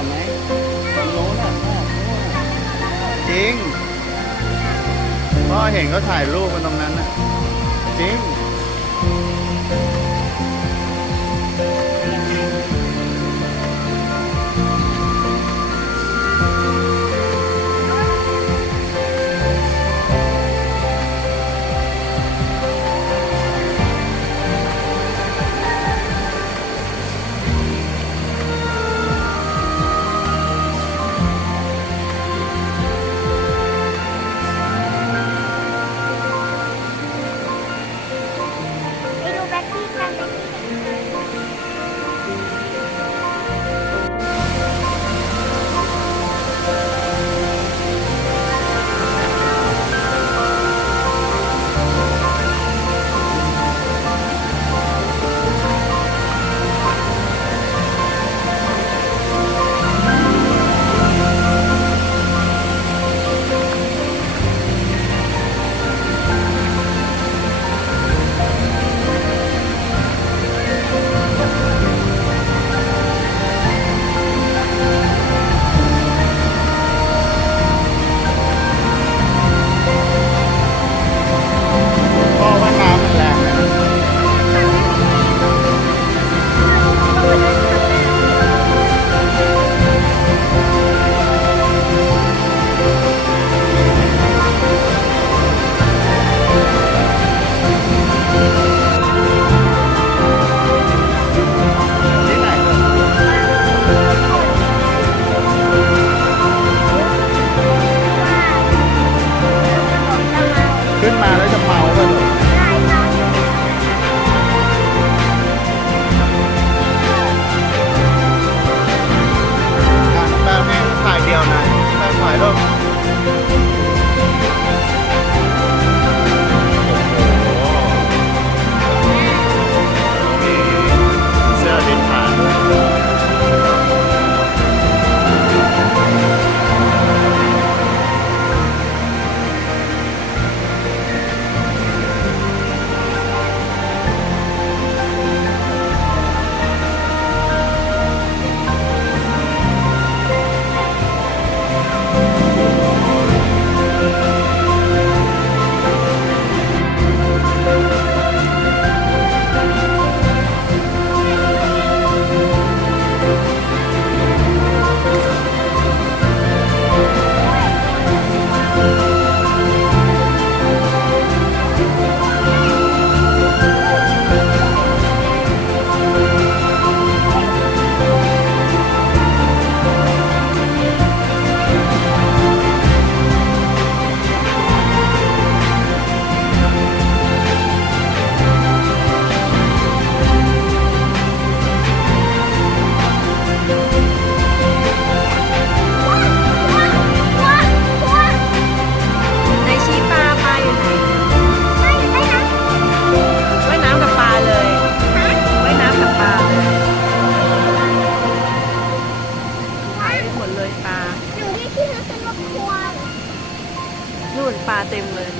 อยไหมตรงโน้นอ่ะจริงพ่อเห็นเขาถ่ายรูปกันตรงนั้นอ่ะจริงไปดูแบ็คกี้กันไปที่พ่อว่าน้ำมันแรงไหมที่ไหนขึ้นมาแล้วจะเมากันเหรอแป๊บนี้ถ่ายเดียวนะแป๊บถ่ายรูปมีเสื้อดินผ่านไหนชี้ปลาอยู่ไหนว่ายน้ำกับปลาเลยว่ายน้ำกับปลาเลยหายไปหมดเลยปลา อยู่ที่ที่นั่นเป็นรถทัวร์ นู่นปลาเต็มเลย